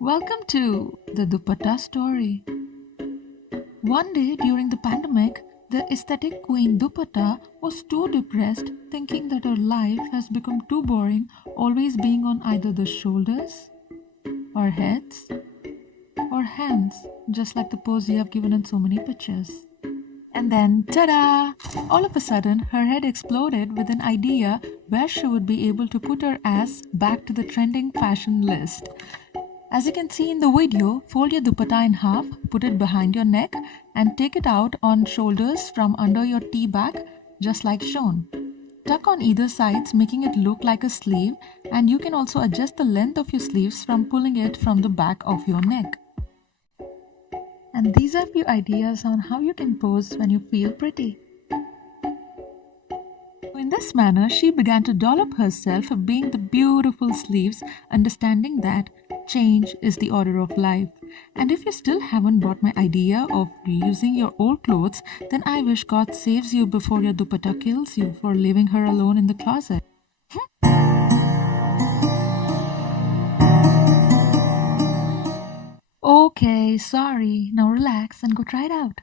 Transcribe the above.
Welcome to the Dupatta story. One day during the pandemic, the aesthetic queen Dupatta was too depressed, thinking that her life has become too boring, always being on either the shoulders, or heads, or hands, just like the pose you have given in so many pictures. And then, ta-da! All of a sudden, her head exploded with an idea where she would be able to put her ass back to the trending fashion list. As you can see in the video, fold your dupatta in half, put it behind your neck and take it out on shoulders from under your tea bag, just like shown. Tuck on either sides, making it look like a sleeve, and you can also adjust the length of your sleeves from pulling it from the back of your neck. And these are a few ideas on how you can pose when you feel pretty. In this manner, she began to doll up herself, being the beautiful sleeves, understanding that change is the order of life. And if you still haven't bought my idea of reusing your old clothes, then I wish God saves you before your dupatta kills you for leaving her alone in the closet. Okay, sorry. Now relax and go try it out.